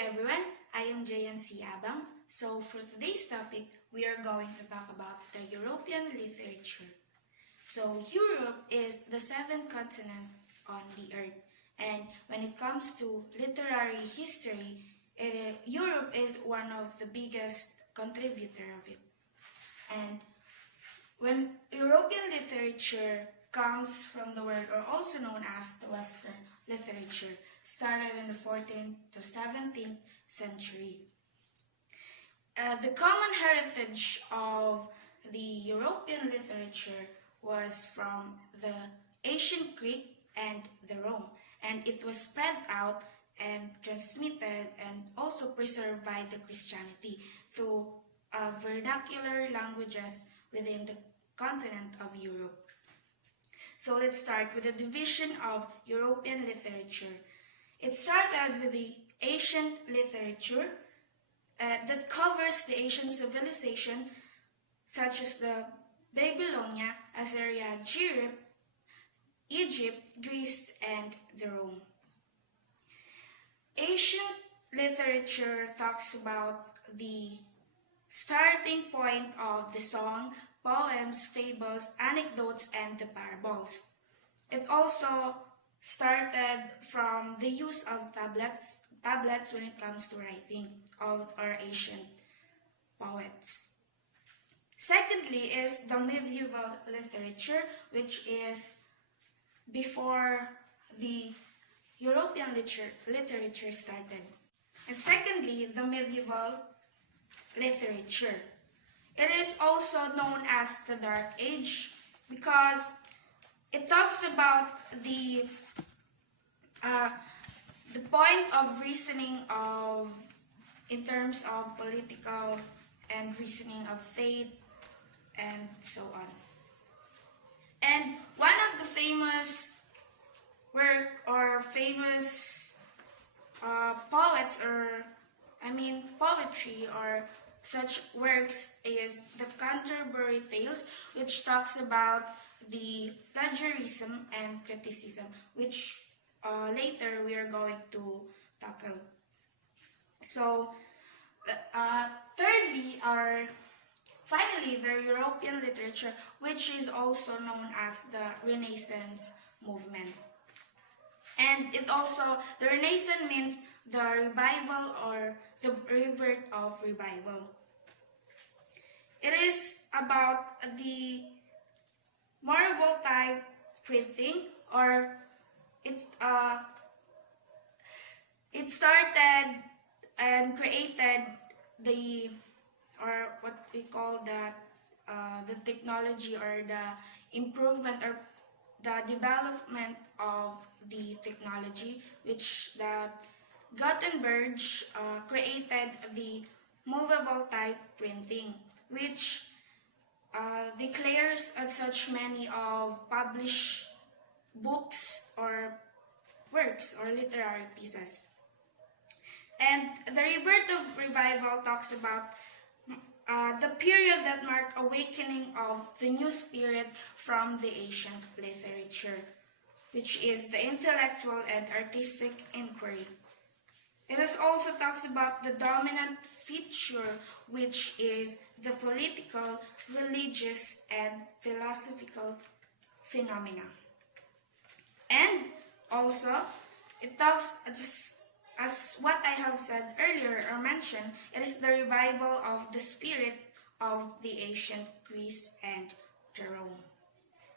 everyone, I am JNC Abang. So for today's topic, we are going to talk about the European literature. So Europe is the seventh continent on the earth, and when it comes to literary history, Europe is one of the biggest contributor of it. And when European literature comes from the word, or also known as the Western literature, started in the 14th to 17th century. The common heritage of the European literature was from the ancient Greek and the Rome, and it was spread out and transmitted and also preserved by the Christianity through vernacular languages within the continent of Europe. So let's start with the division of European literature. It started with the ancient literature that covers the ancient civilization such as the Babylonia, Assyria, Egypt, Greece, and the Rome. Ancient literature talks about the starting point of the song, poems, fables, anecdotes, and the parables. It also started from the use of tablets when it comes to writing of our ancient poets. Secondly is the medieval literature, which is before the European literature started. And secondly, the medieval literature. It is also known as the Dark Age because it talks about the point of reasoning in terms of political and reasoning of faith and so on. And one of the famous poetry or such works is the Canterbury Tales, which talks about the plagiarism and criticism, which later we are going to tackle. So, finally, the European literature, which is also known as the Renaissance movement. And the Renaissance means the revival or the rebirth of revival. It is about the marble type printing, or it started and created what we call the technology or the improvement or the development of the technology, which that Gutenberg created the movable type printing, which declares such many of published books or works or literary pieces. And the rebirth of revival talks about the period that marked awakening of the new spirit from the ancient literature, which is the intellectual and artistic inquiry. It also talks about the dominant feature, which is the political, religious, and philosophical phenomena. And also, it talks, just as what I have said earlier or mentioned, it is the revival of the spirit of the ancient Greece and Rome.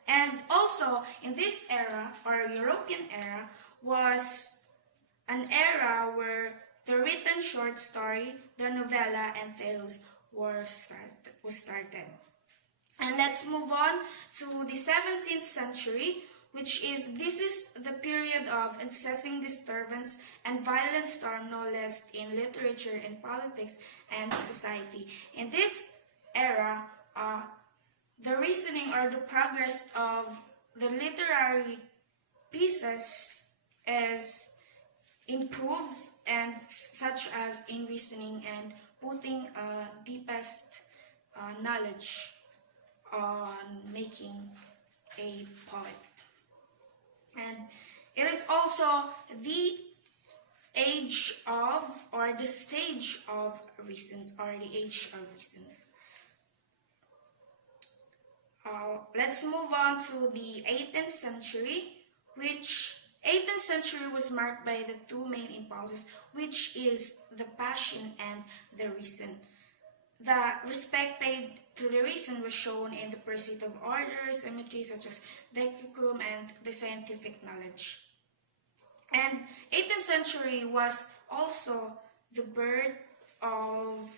And also, in this era, or European era, was an era where the written short story, the novella, and tales was started. And let's move on to the 17th century, this is the period of incessant disturbance and violent storm, no less in literature and politics and society. In this era, the reasoning or the progress of the literary pieces is improved, and such as in reasoning and putting deepest knowledge on making a poet. And it is also the age of, or the stage of reasons, or the age of reasons. Let's move on to the 18th century, which 18th century was marked by the two main impulses, which is the passion and the reason. The respect paid to the reason was shown in the pursuit of order, symmetry, such as decorum and the scientific knowledge. And 18th century was also the birth of,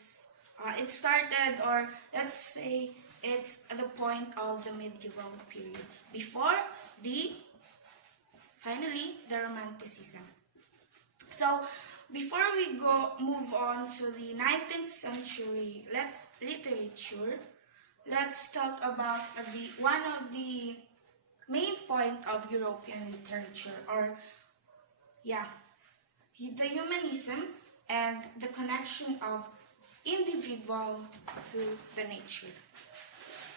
it started, or let's say it's the point of the medieval period, before finally the Romanticism. So before we move on to the 19th century literature, let's talk about one of the main point of European literature, or the humanism and the connection of individual to the nature.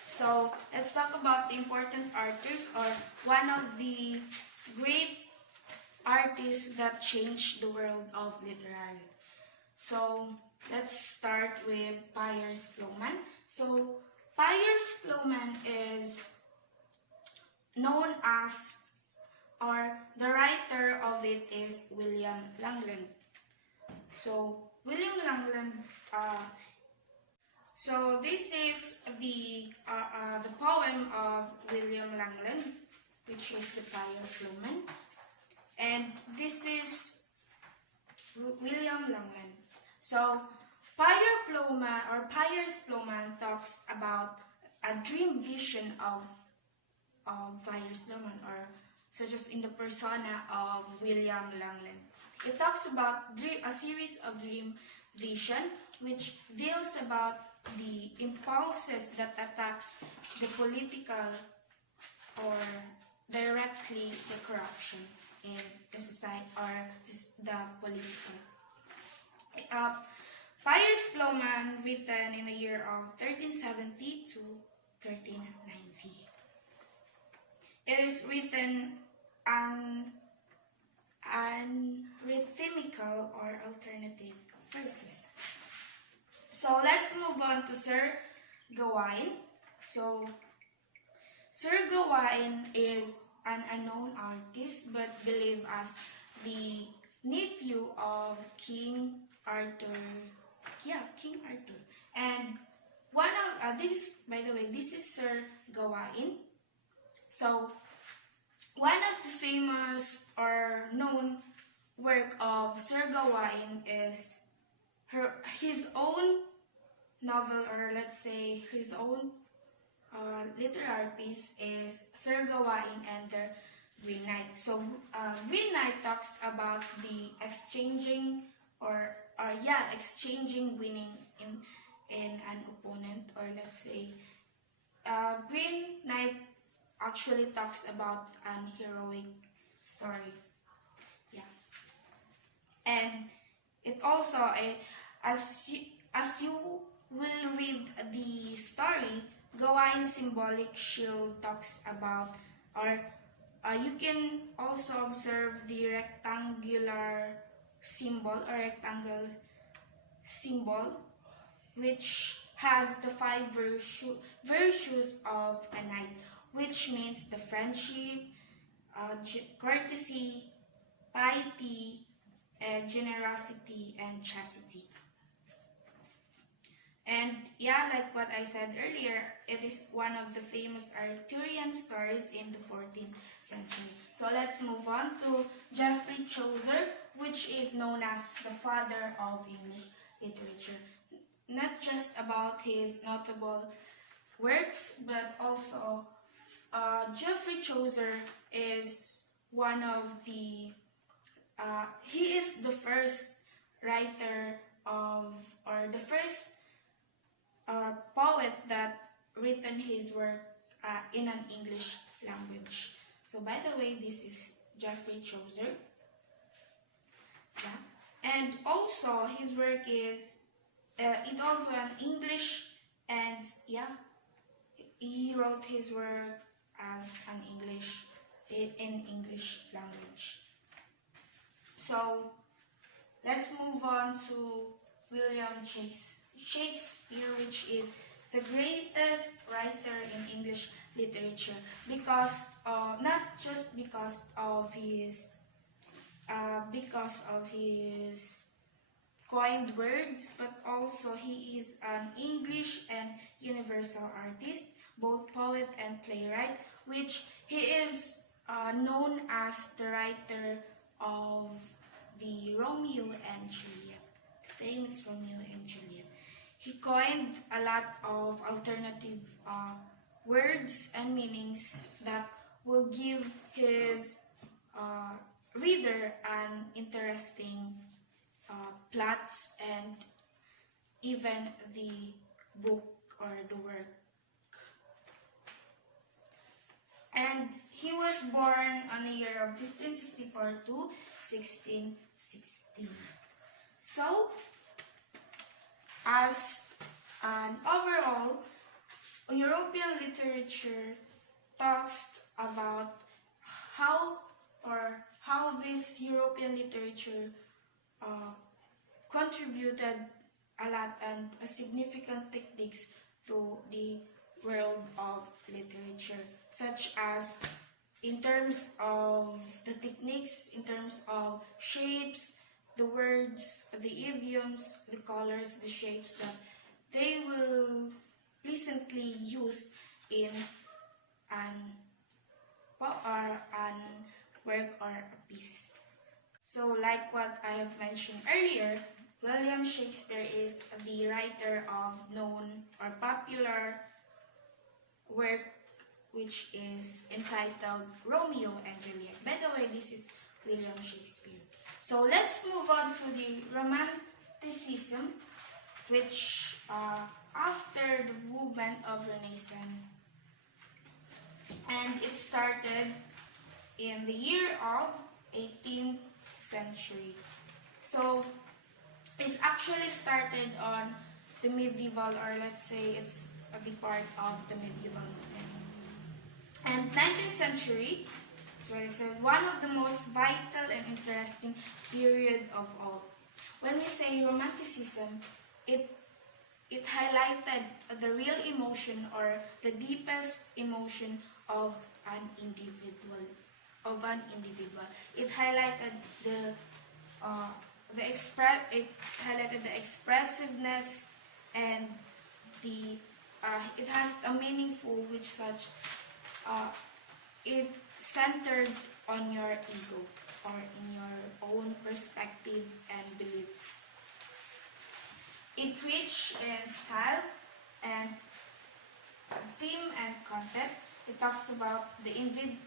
So let's talk about the important artists, or one of the great artists that changed the world of literary. So let's start with Piers Plowman. So Piers Plowman is known as, or the writer of it is William Langland. So William Langland, so this is the poem of William Langland, which is the Piers Plowman, and this is William Langland. So Piers Plowman talks about a dream vision of Piers Plowman, or such as in the persona of William Langland. It talks about a series of dream vision, which deals about the impulses that attacks the political, or directly the corruption in the society, or the political. Piers Plowman, written in the year of 1370 to 1390. It is written rhythmical or alternative verses. So let's move on to Sir Gawain. So Sir Gawain is an unknown artist, but believed as the nephew of King Arthur. Yeah, King Arthur. And one of this is Sir Gawain. So one of the famous or known work of Sir Gawain is his own novel, or let's say his own literary piece, is Sir Gawain and the Green Knight. So Green Knight talks about the exchanging winning in an opponent, or let's say Green Knight actually talks about an heroic story. Yeah. And it also, as you will read the story, Gawain's symbolic shield talks about, or you can also observe the rectangular symbol, or rectangle symbol, which has the 5 virtues of a knight, which means the friendship, courtesy, piety, generosity, and chastity. And yeah, like what I said earlier, it is one of the famous Arthurian stories in the 14th century. So let's move on to Geoffrey Chaucer, which is known as the father of English literature. Not just about his notable works, but also Geoffrey Chaucer is one of the, he is the first writer of, or the first poet that written his work in an English language. So by the way, this is Geoffrey Chaucer. Yeah. And also his work is, it also an English, and yeah, he wrote his work as an English, in English language. So let's move on to William Shakespeare, which is the greatest writer in English literature, because not just because of his coined words, but also he is an English and universal artist, both poet and playwright, which he is known as the writer of the Romeo and Juliet, famous Romeo and Juliet. He coined a lot of alternative words and meanings that will give his uh, reader an interesting plots and even the book or the work. And he was born on the year of 1564 to 1616. So, as an overall, European literature talks about how this European literature uh, contributed a lot and a significant techniques to the world of literature, such as in terms of the techniques, in terms of shapes, the words, the idioms, the colors, the shapes that they will pleasantly use in an work or a piece. So like what I have mentioned earlier, William Shakespeare is the writer of known or popular work which is entitled Romeo and Juliet. By the way, this is William Shakespeare. So let's move on to the Romanticism, which after the movement of Renaissance, and it started in the year of 18th century. So it actually started on the medieval, or let's say it's the part of the medieval and 19th century. So it's one of the most vital and interesting period of all. When we say Romanticism, it highlighted the real emotion or the deepest emotion of an individual. It highlighted it highlighted the expressiveness and it has a meaningful which such it centered on your ego or in your own perspective and beliefs. It rich in style and theme and content. It talks about the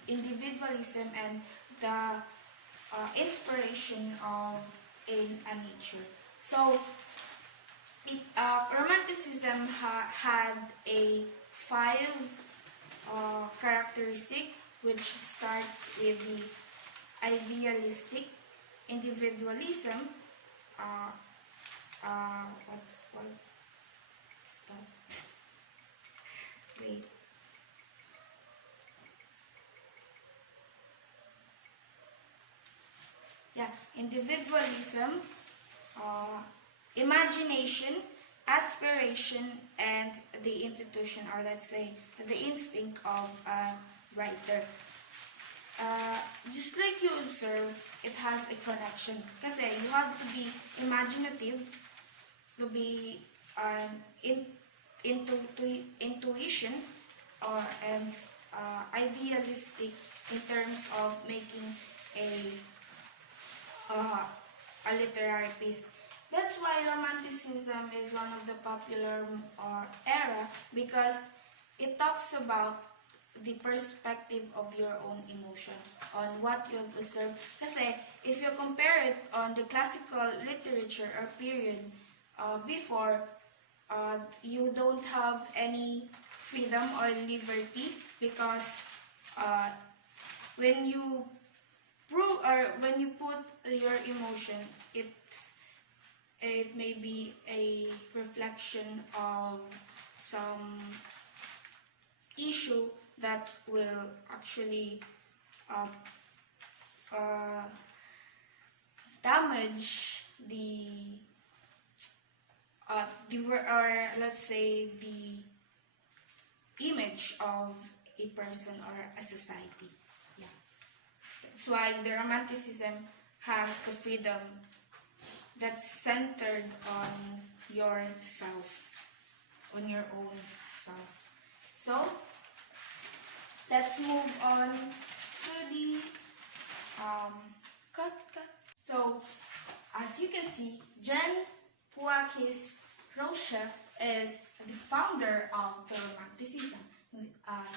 individualism and the inspiration of in a nature. So, Romanticism had a 5 characteristic, which start with the idealistic, individualism, what, stop, wait, yeah, individualism, imagination, aspiration, and the institution, or let's say the instinct of a writer. Just like you observe, it has a connection. Kasi you have to be imaginative, to be intuition, or and idealistic in terms of making a literary piece. That's why Romanticism is one of the popular era, because it talks about the perspective of your own emotion on what you have observed. Kasi if you compare it on the classical literature or period before, you don't have any freedom or liberty, because when you when you put your emotion, it may be a reflection of some issue that will actually damage the or let's say the image of a person or a society. Yeah. That's why the Romanticism has the freedom that's centered on yourself, on your own self. So, let's move on to the cut. So, as you can see, Jean Joachim Rousseau is the founder of the Romanticism.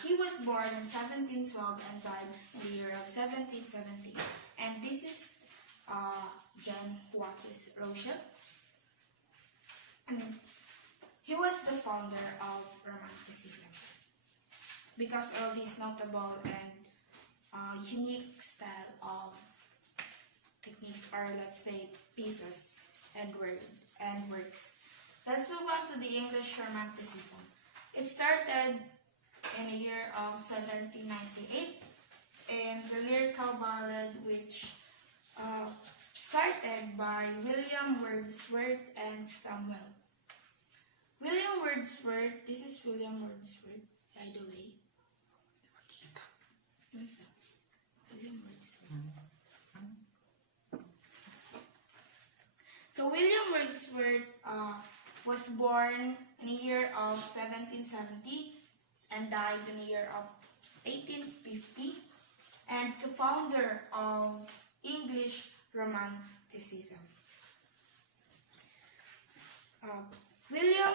He was born in 1712 and died in the year of 1770. And this is Jean Joachim Rousseau. And he was the founder of Romanticism because of his notable and unique style of techniques, or let's say pieces and works. Let's move on to the English Romanticism. It started in the year of 1798 in the lyrical ballad which started by William Wordsworth and Samuel. William Wordsworth, this is William Wordsworth, by the way. William Wordsworth. So William Wordsworth was born in the year of 1770 and died in the year of 1850, and the founder of English Romanticism. William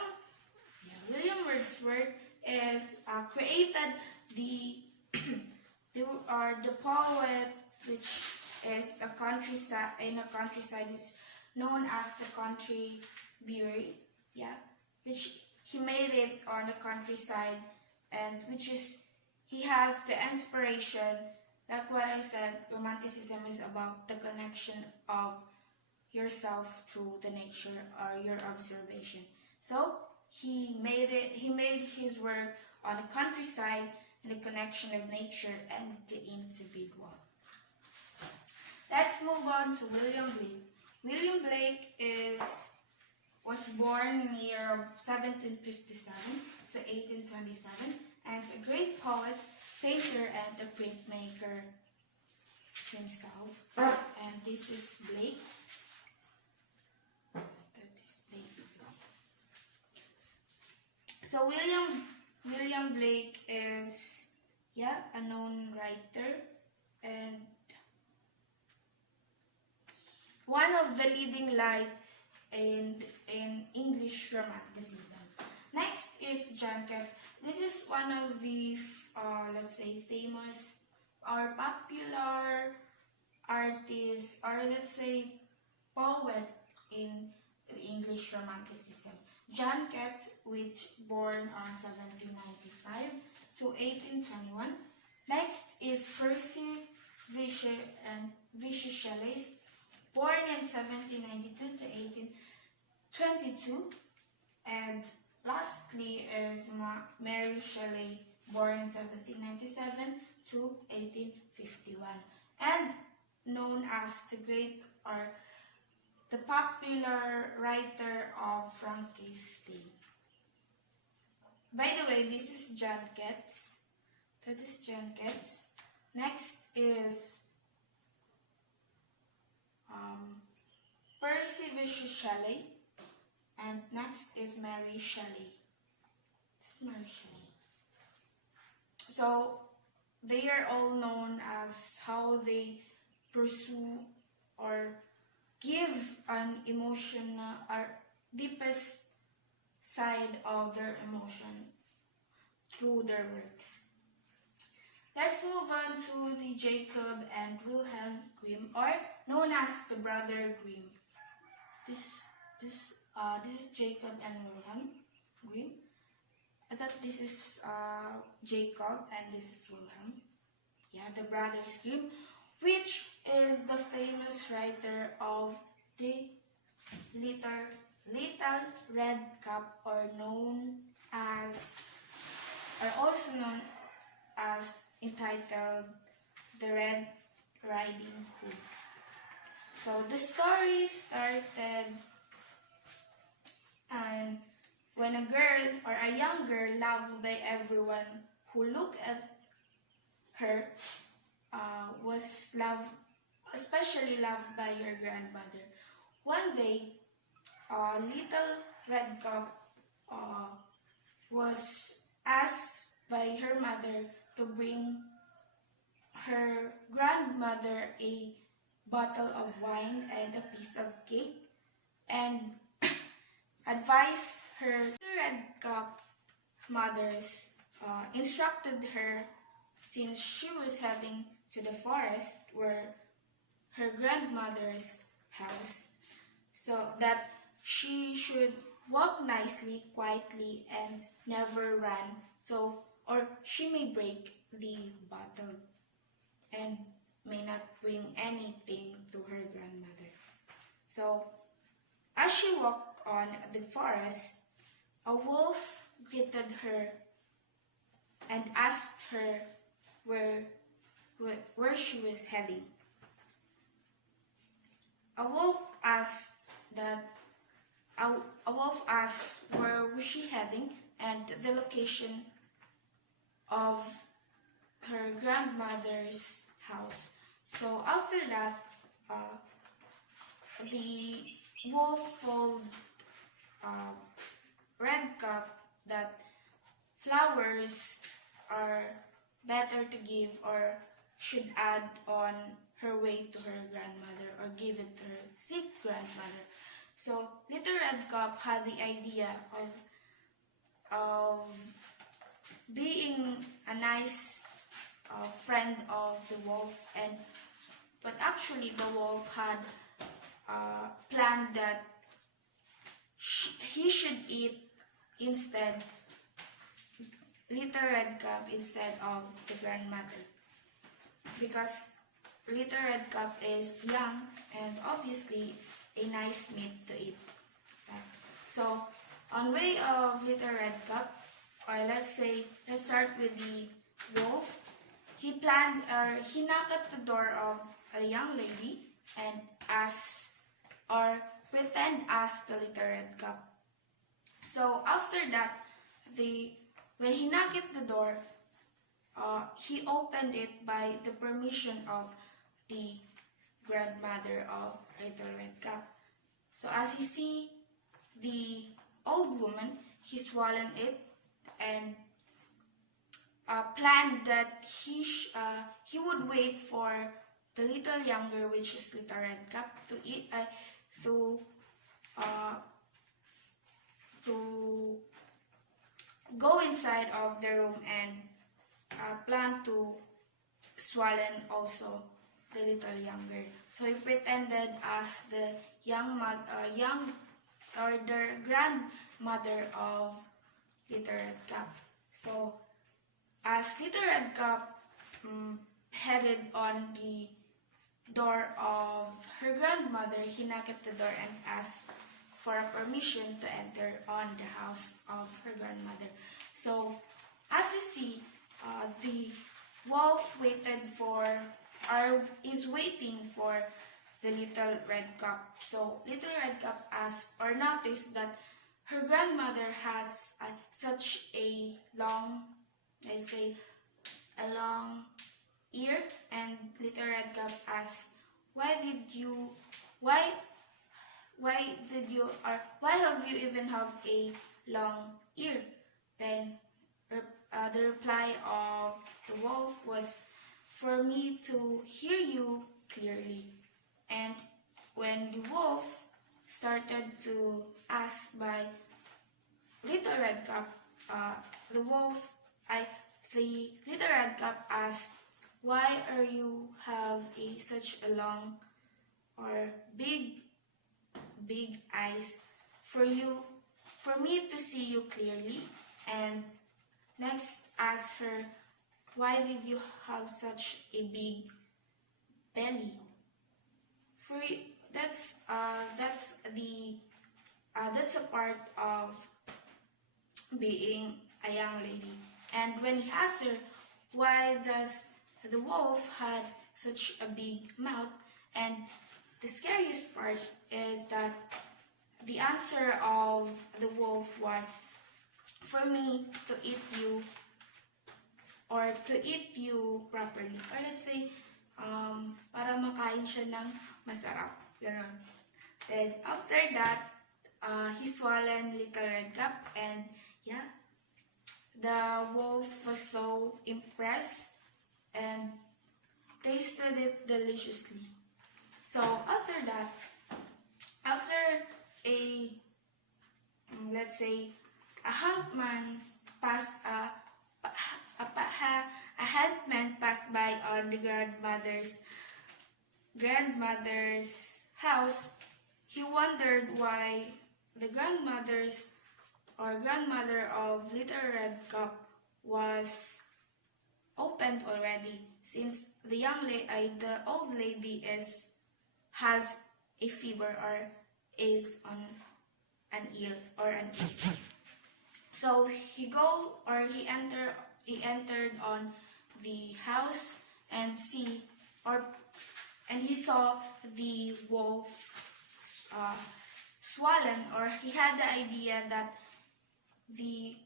Wordsworth is created the poet which is a countryside which is known as the country beauty, which he made it on the countryside, and which is he has the inspiration. Like what I said, Romanticism is about the connection of yourself through the nature or your observation. So he made his work on the countryside and the connection of nature and the individual. Let's move on to William Blake. William Blake was born in the year of 1757 to 1827 and a great poet, painter, and a printmaker himself. And this is Blake. That is Blake. So William Blake is a known writer and one of the leading light in English Romanticism. Next is John Keats. This is one of the let's say famous or popular artists, or let's say poet in English Romanticism. John Keats, which born on 1795 to 1821. Next is Percy Bysshe Shelley, born in 1792 to 1822. And lastly is Mary Shelley, born in 1797 to 1851, and known as the great or the popular writer of Frankenstein. By the way, this is John Keats. That is John Keats. Next is Percy Bysshe Shelley, and next is Mary Shelley. This is Mary Shelley. So they are all known as how they pursue or give an emotional or deepest side of their emotion through their works. Let's move on to the Jacob and Wilhelm Grimm, or known as the Brother Grimm. This is Jacob and Wilhelm Grimm. I thought this is Jacob and this is Wilhelm. The brothers Grimm, which is the famous writer of the Little Red Cap, or also known as entitled The Red Riding Hood. So the story started and when a girl or a young girl loved by everyone who looked at her was loved, especially loved by her grandmother. One day, little Red Cup uh, was asked by her mother to bring her grandmother a bottle of wine and a piece of cake and advised her Red Cup mothers instructed her since she was heading to the forest where her grandmother's house so that she should walk nicely, quietly, and never run so or she may break the bottle and may not bring anything to her grandmother. So as she walked on the forest, a wolf greeted her and asked her where she was heading. A wolf asked that a wolf asked where was she heading and the location of her grandmother's house. So after that, the wolf told Red Cup that flowers are better to give or should add on her way to her grandmother or give it to her sick grandmother. So Little Red Cup had the idea of being a nice friend of the wolf but actually the wolf had planned that he should eat instead Little Red Cup instead of the grandmother because Little Red Cup is young and obviously a nice meat to eat. So on way of Little Red Cup, or let's start with the wolf. He knocked at the door of a young lady and asked or pretend asked the Little Red Cup. So after that, when he knocked at the door, he opened it by the permission of the grandmother of Little Red Cup. So as he see the old woman, he swallowed it and planned that he would wait for the little younger, which is Little Red Cup, to eat to go inside of the room and plan to swallow also the little younger. So he pretended as the the grandmother of Little Red Cup. So as Little Red Cup headed on the door of her grandmother, he knocked at the door and asked for a permission to enter on the house of her grandmother. So as you see, the wolf is waiting for the Little Red Cup. So Little Red Cup asked or noticed that her grandmother has such a long, a long ear, and Little Red Cup asked, why have you even have a long ear? Then the reply of the wolf was, for me to hear you clearly. And when the wolf started to ask by Little Red Cup, the Little Red Cup asked, why are you have such a long or big eyes for me to see you clearly? And next asked her, why did you have such a big belly? That's a part of being a young lady. And when he asked her, why does the wolf had such a big mouth, and the scariest part is that the answer of the wolf was for me to eat you, or to eat you properly. Or let's say, para makain siya ng masarap. Ganon. Then, after that, he swallowed Little Red Cup, and yeah, the wolf was so impressed and tasted it deliciously. So, after that, after a, let's say, a huntman passed a huntman passed by on the grandmother's house. He wondered why the grandmother of Little Red Cup was opened already, since the old lady has a fever, or is on an ill. So he entered on the house and he saw the wolf swollen, or he had the idea that the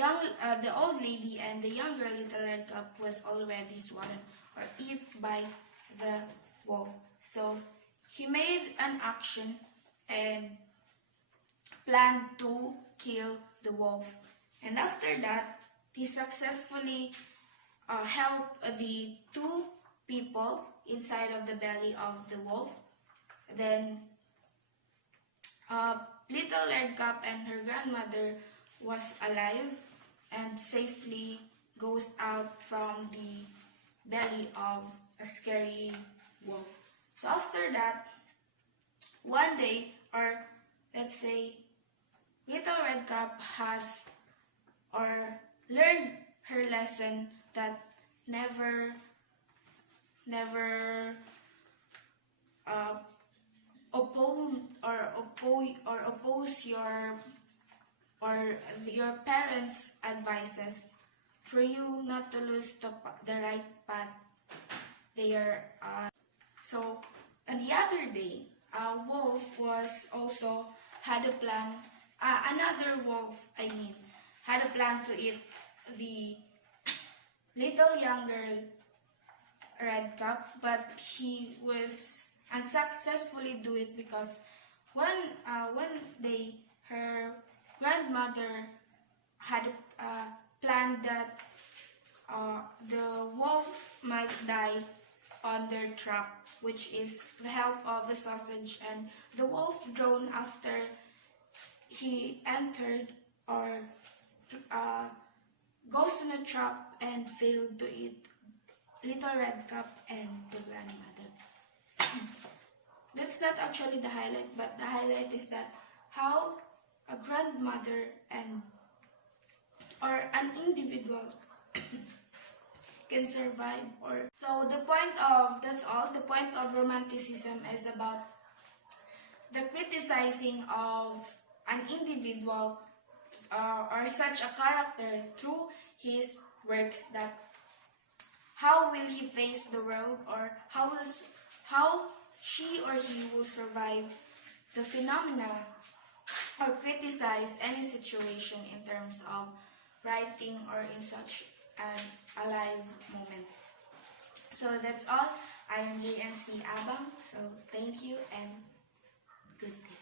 old lady and the younger Little Red Cup was already swollen or eaten by the wolf. So he made an action and planned to kill the wolf. And after that, he successfully helped the two people inside of the belly of the wolf. Then Little Red Cup and her grandmother was alive and safely goes out from the belly of a scary wolf. So after that, one day, or let's say, Little Red Cup has learned her lesson that never oppose your parents' advices, for you not to lose the right path they are. So on the other day, a wolf was also had a plan. Another wolf, had a plan to eat the little younger Red Cup, but he was unsuccessfully do it because one day her grandmother had planned that the wolf might die on their trap, which is the help of the sausage, and the wolf drowned after he entered or goes in a trap and failed to eat Little Red Cup and the grandmother. That's not actually the highlight, but the highlight is that how a grandmother or an individual can survive. So that's all. The point of Romanticism is about the criticizing of an individual or such a character through his works, that how will he face the world, or how she or he will survive the phenomena, or criticize any situation in terms of writing or in such an alive moment. So that's all. I am JNC Abang. So thank you and good day.